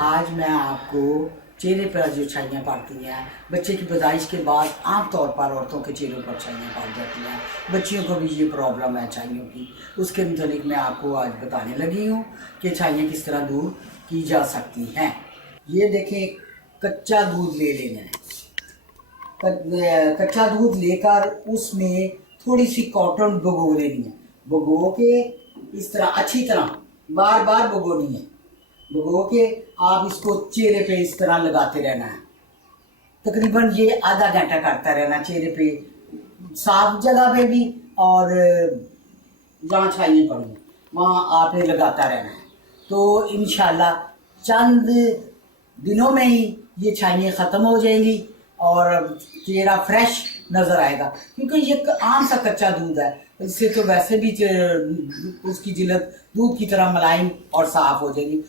आज मैं आपको चेहरे पर जो छाइयाँ पड़ती हैं, बच्चे की पैदाइश के बाद आमतौर पर औरतों के चेहरों पर छाइयाँ पड़ जाती हैं, बच्चियों को भी ये प्रॉब्लम है छाइयों की। उसके मुतालिक मैं आपको आज बताने लगी हूँ कि छाइयाँ किस तरह दूर की जा सकती हैं। ये देखें, कच्चा दूध ले लेना है। कच्चा दूध लेकर उसमें थोड़ी सी कॉटन भिगो लेनी है। भिगो के इस तरह अच्छी तरह बार बार भिगोनी है। भिगो के आप इसको चेहरे पे इस तरह लगाते रहना है। तकरीबन ये आधा घंटा करता रहना चेहरे पे, साफ जगह पे भी और जहाँ छाइयाँ पड़ी वहाँ आपने लगाता रहना है। तो इंशाल्लाह चंद दिनों में ही ये छाइयाँ ख़त्म हो जाएंगी और चेहरा फ्रेश नज़र आएगा, क्योंकि ये आम सा कच्चा दूध है। इससे तो वैसे भी उसकी जिल्द दूध की तरह मुलायम और साफ़ हो जाएगी।